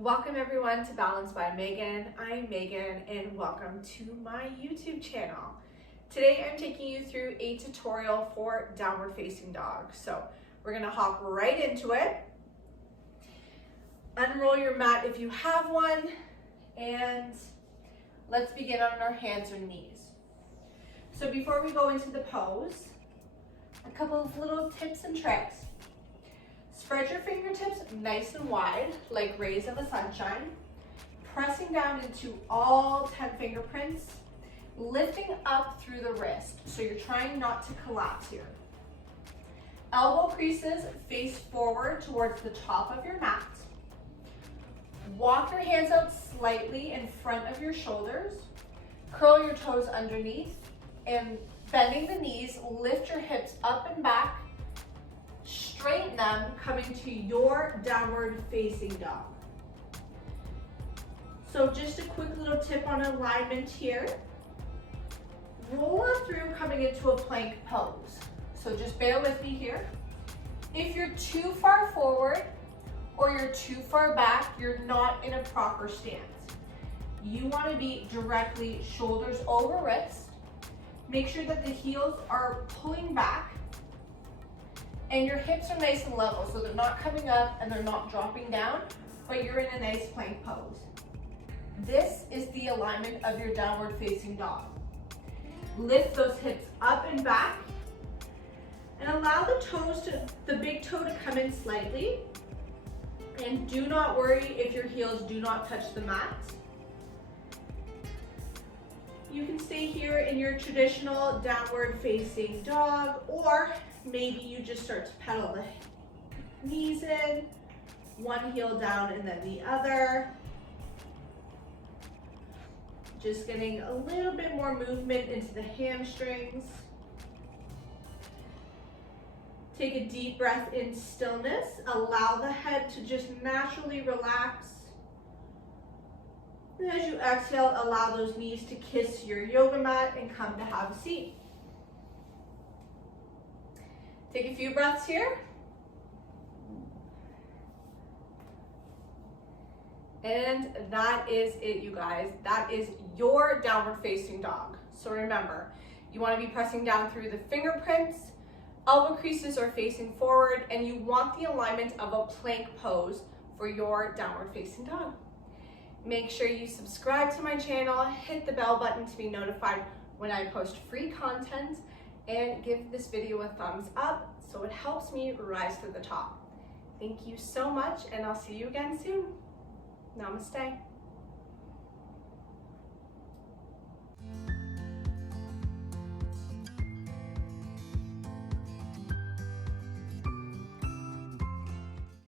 Welcome everyone to Balance by Megan. I'm Megan and welcome to my YouTube channel. Today I'm taking you through a tutorial for downward facing dog. So we're gonna hop right into it. Unroll your mat if you have one and let's begin on our hands or knees. So before we go into the pose, a couple of little tips and tricks. Spread your fingertips nice and wide, like rays of a sunshine, pressing down into all 10 fingerprints, lifting up through the wrist. So you're trying not to collapse here. Elbow creases face forward towards the top of your mat. Walk your hands out slightly in front of your shoulders. Curl your toes underneath and bending the knees, lift your hips up and back. Straighten them, coming to your downward facing dog. So just a quick little tip on alignment here. Roll on through, coming into a plank pose. So just bear with me here. If you're too far forward or you're too far back, you're not in a proper stance. You want to be directly shoulders over wrist. Make sure that the heels are pulling back and your hips are nice and level, so they're not coming up and they're not dropping down, but you're in a nice plank pose. This is the alignment of your downward facing dog. Lift those hips up and back and allow the big toe to come in slightly. And do not worry if your heels do not touch the mat. You can stay here in your traditional downward facing dog, or maybe you just start to pedal the knees in, one heel down and then the other. Just getting a little bit more movement into the hamstrings. Take a deep breath in stillness. Allow the head to just naturally relax. And as you exhale, allow those knees to kiss your yoga mat and come to have a seat. Take a few breaths here. And that is it, you guys. That is your downward facing dog. So remember, you want to be pressing down through the fingerprints, elbow creases are facing forward, and you want the alignment of a plank pose for your downward facing dog. Make sure you subscribe to my channel, hit the bell button to be notified when I post free content, and give this video a thumbs up so it helps me rise to the top. Thank you so much, and I'll see you again soon. Namaste.